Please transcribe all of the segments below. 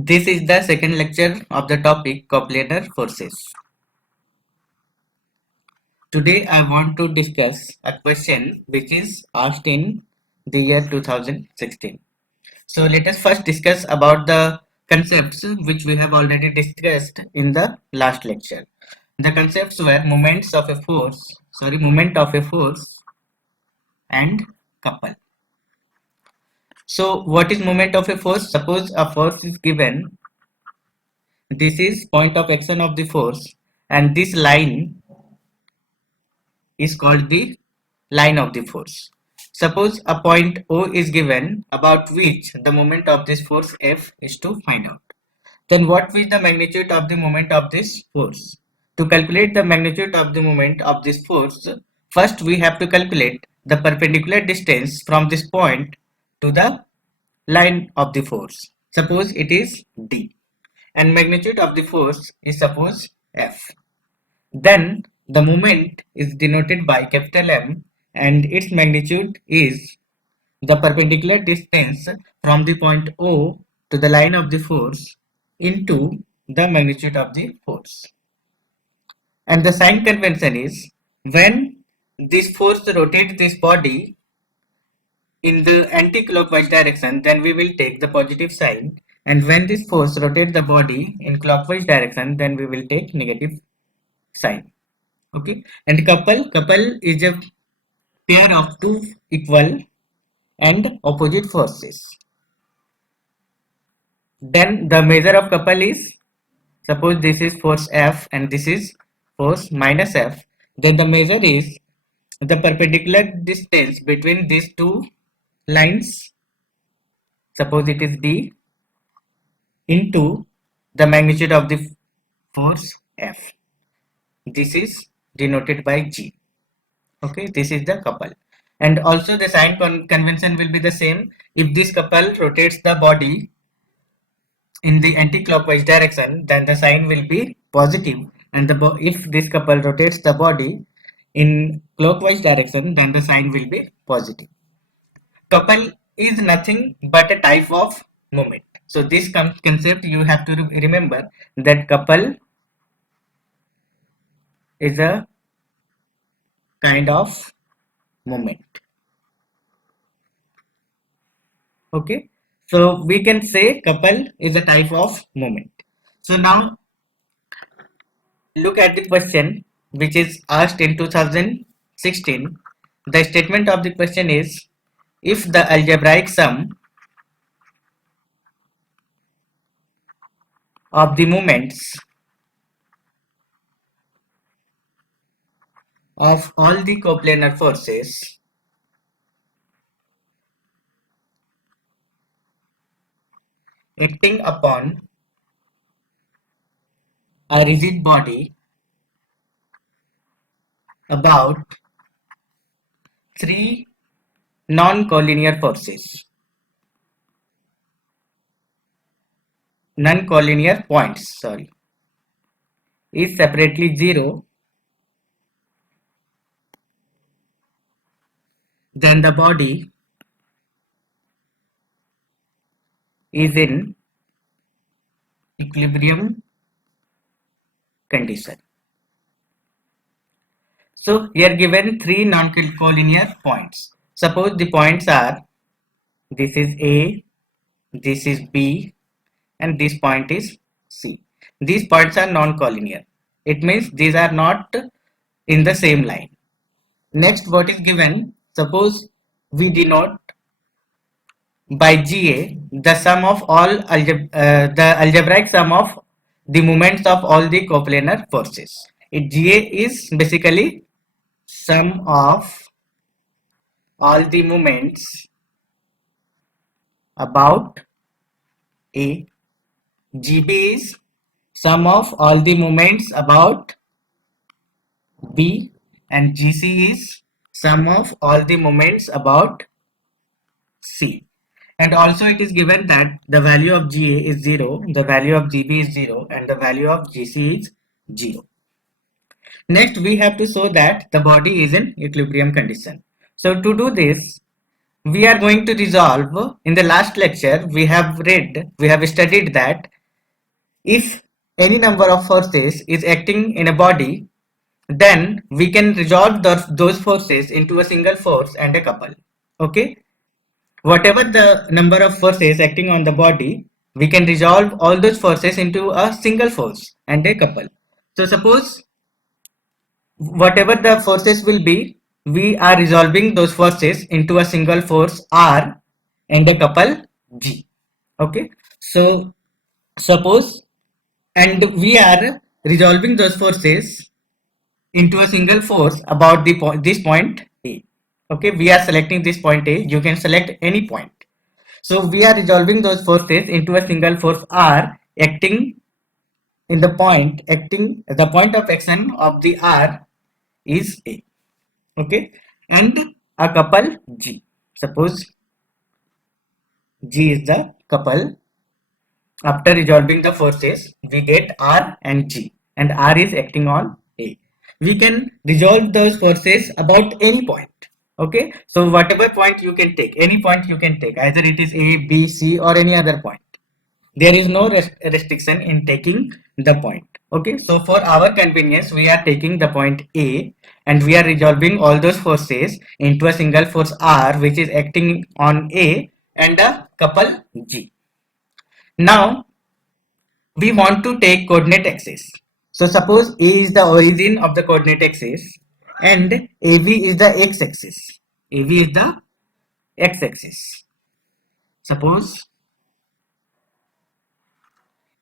This is the second lecture of the topic coplanar forces. Today I want to discuss a question which is asked in the year 2016. So let us first discuss about the concepts which we have already discussed in the last lecture. The concepts were moment of a force and couple. So what is moment of a force? Suppose a force is given. This is point of action of the force, and this line is called the line of the force. Suppose a point O is given about which the moment of this force F is to find out. Then what is the magnitude of the moment of this force? To calculate the magnitude of the moment of this force, first we have to calculate the perpendicular distance from this point to the line of the force. Suppose it is D, and magnitude of the force is suppose F. Then the moment is denoted by capital M, and its magnitude is the perpendicular distance from the point O to the line of the force into the magnitude of the force. And the sign convention is, when this force rotates this body in the anti-clockwise direction, then we will take the positive sign, and when this force rotates the body in clockwise direction, then we will take negative sign. Okay, and couple is a pair of two equal and opposite forces. Then the measure of couple is, suppose this is force F and this is force minus F, then the measure is the perpendicular distance between these two lines, suppose it is D, into the magnitude of the force F. This is denoted by G. Okay, this is the couple. And also the sign convention will be the same. If this couple rotates the body in the anti-clockwise direction, then the sign will be positive, and if this couple rotates the body in clockwise direction, then the sign will be positive. Couple is nothing but a type of moment. So this concept you have to remember, that couple is a kind of moment. Okay, so we can say couple is a type of moment. So now look at the question which is asked in 2016. The statement of the question is, if the algebraic sum of the moments of all the coplanar forces acting upon a rigid body about three non-collinear forces, non-collinear points, sorry, is separately 0, then the body is in equilibrium condition. So here given three non-collinear points. Suppose the points are, this is A, this is B, and this point is C. These points are non-collinear. It means these are not in the same line. Next, what is given? Suppose we denote by GA the sum of all the algebraic sum of the moments of all the coplanar forces. GA is basically sum of all the moments about A. GB is sum of all the moments about B, and GC is sum of all the moments about C. And also it is given that the value of GA is 0, the value of GB is 0, and the value of GC is 0. Next, we have to show that the body is in equilibrium condition. So to do this, we are going to resolve. In the last lecture we have studied that if any number of forces is acting in a body, then we can resolve those forces into a single force and a couple. Okay, whatever the number of forces acting on the body, we can resolve all those forces into a single force and a couple. So suppose whatever the forces will be, we are resolving those forces into a single force R and a couple G. Okay, so suppose, and we are resolving those forces into a single force about this point A. Okay, we are selecting this point A. You can select any point. So we are resolving those forces into a single force R acting in the point of action of the R is A. Okay, and a couple G. Suppose G is the couple. After resolving the forces, we get R and G, and R is acting on A. We can resolve those forces about any point. Okay, so whatever point you can take, any point you can take, either it is A, B, C, or any other point. There is no restriction in taking the point. Okay, so for our convenience, we are taking the point A and we are resolving all those forces into a single force R, which is acting on A, and a couple G. Now we want to take coordinate axis. So suppose A is the origin of the coordinate axis and AB is the x-axis. AB is the x-axis. Suppose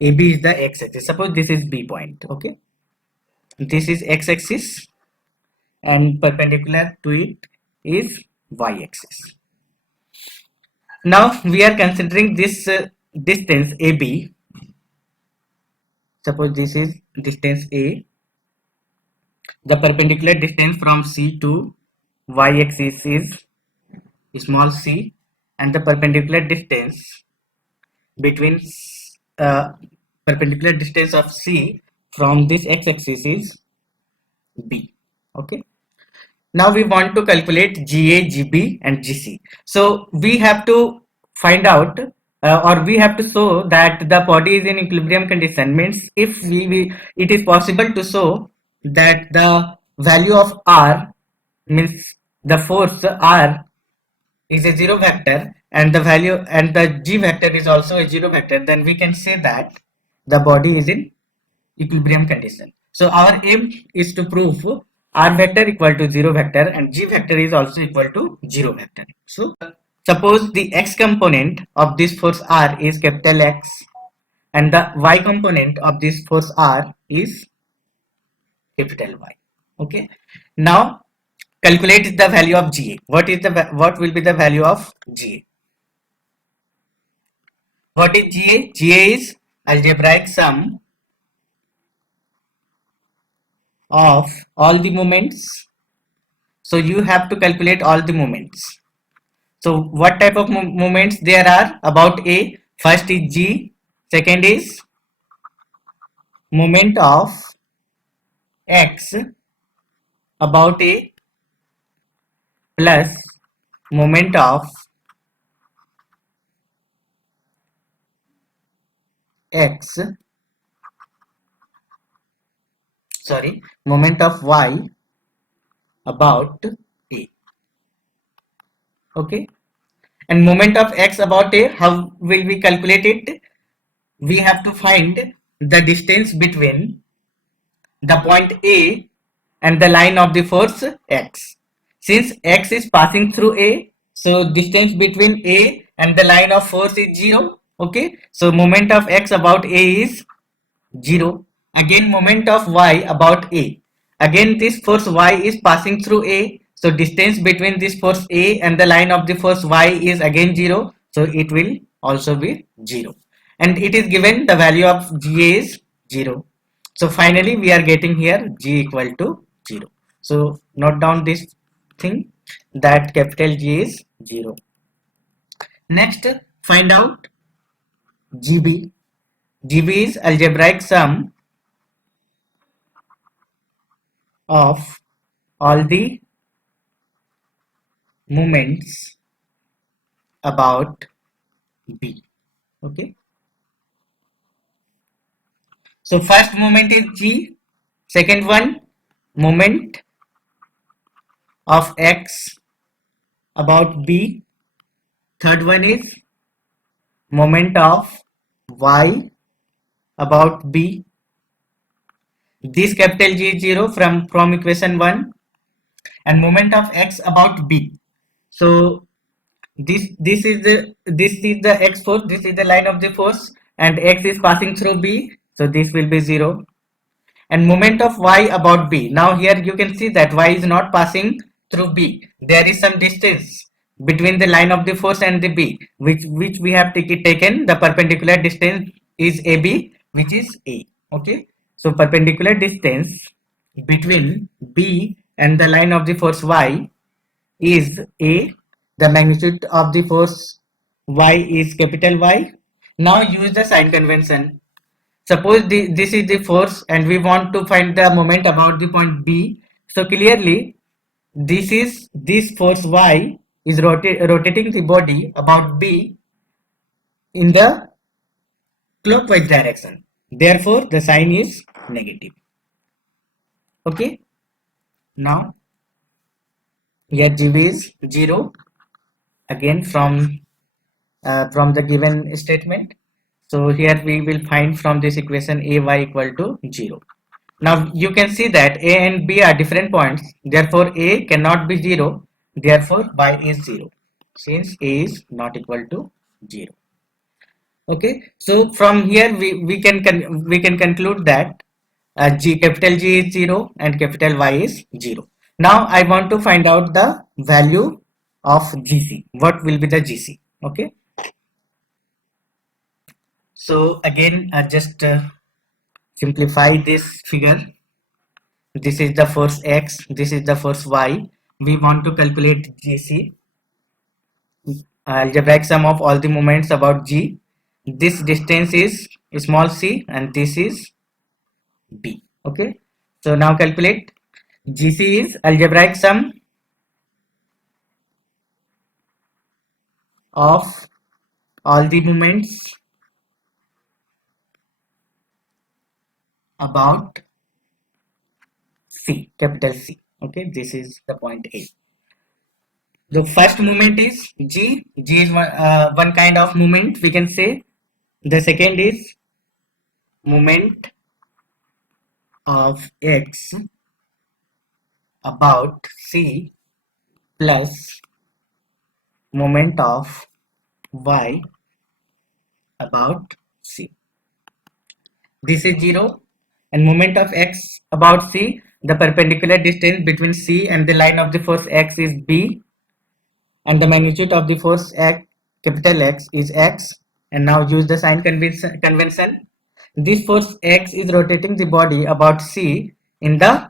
AB is the x-axis. Suppose this is B point. Okay, this is x-axis and perpendicular to it is y-axis. Now we are considering this distance AB. Suppose this is distance A. The perpendicular distance from C to y-axis is small c, and the perpendicular distance between perpendicular distance of C from this x-axis is B. Okay. Now we want to calculate GA, GB and GC. So we have to find out or we have to show that the body is in equilibrium condition. Means if it is possible to show that the value of R, means the force R is a zero vector and the value and the G vector is also a zero vector, then we can say that the body is in equilibrium condition. So our aim is to prove R vector equal to zero vector and G vector is also equal to zero vector. So suppose the x component of this force R is capital X and the y component of this force R is capital Y. Okay. Now calculate the value of GA. What will be the value of GA? What is GA? GA is algebraic sum of all the moments. So you have to calculate all the moments. So what type of moments there are about A? First is G, second is moment of X about A plus moment of X, moment of Y about A. Okay, and moment of X about A, how will we calculate it? We have to find the distance between the point A and the line of the force X. Since X is passing through A, so distance between A and the line of force is 0. Okay, so moment of X about A is 0. Again moment of Y about A. Again this force Y is passing through A, so distance between this force A and the line of the force Y is again 0, so it will also be 0. And it is given the value of GA is 0. So finally we are getting here G equal to 0. So note down this thing, that capital G is 0. Next find out GB. GB is algebraic sum of all the moments about B. Okay. So first moment is G. Second one, moment of X about B. Third one is moment of Y about B. This capital G is 0 from equation 1, and moment of X about B. So this is the X force, this is the line of the force, and X is passing through B, so this will be 0. And moment of Y about B. Now here you can see that Y is not passing through B. There is some distance between the line of the force and the B, which we have taken. The perpendicular distance is AB, which is A. Okay. So perpendicular distance between B and the line of the force Y is A. The magnitude of the force Y is capital Y. Now use the sign convention. Suppose this is the force and we want to find the moment about the point B. So clearly this force Y is rotating the body about B in the clockwise direction. Therefore the sign is negative. Okay. Now here GB is 0 again from the given statement. So here we will find from this equation AY equal to 0. Now you can see that A and B are different points, therefore A cannot be 0, therefore Y is 0, since A is not equal to 0. Okay, so from here we can conclude that capital G is 0 and capital Y is 0. Now I want to find out the value of GC. What will be the GC? Okay, so again just simplify this figure. This is the force X, this is the force Y. We want to calculate GC, algebraic sum of all the moments about G. This distance is small c and this is B. Okay, so now calculate. GC is algebraic sum of all the moments about C, capital C. Okay, this is the point A. The first movement is G. G is one kind of movement, we can say. The second is moment of X about C plus moment of Y about C. This is 0, and moment of X about C, the perpendicular distance between C and the line of the force X is B, and the magnitude of the force X, capital X, is X. And now use the sign convention. This force X is rotating the body about C in the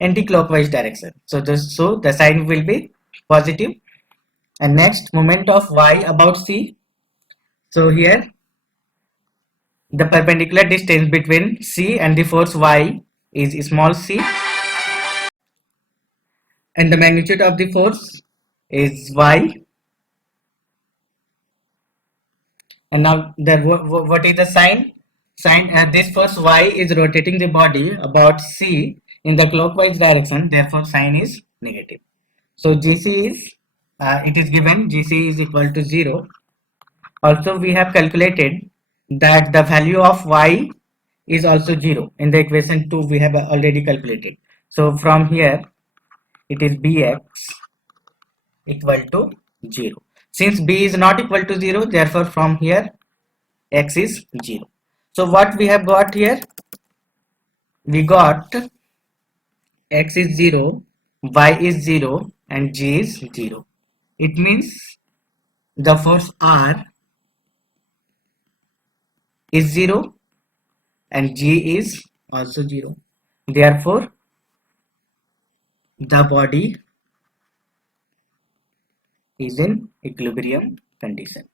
anti-clockwise direction. So the sign will be positive. And next, moment of Y about C. So here the perpendicular distance between C and the force Y is small c, and the magnitude of the force is Y. And now what is the sign? This force Y is rotating the body about C in the clockwise direction, therefore sign is negative. So GC is it is given GC is equal to 0. Also we have calculated that the value of Y is also 0. In the equation 2 we have already calculated. So from here it is Bx equal to 0. Since B is not equal to 0, therefore from here X is 0. So what we have got here? We got X is 0, Y is 0 and G is 0. It means the force R is 0 and G is also 0. Therefore, the body is in equilibrium condition.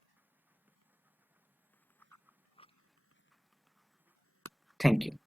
Thank you.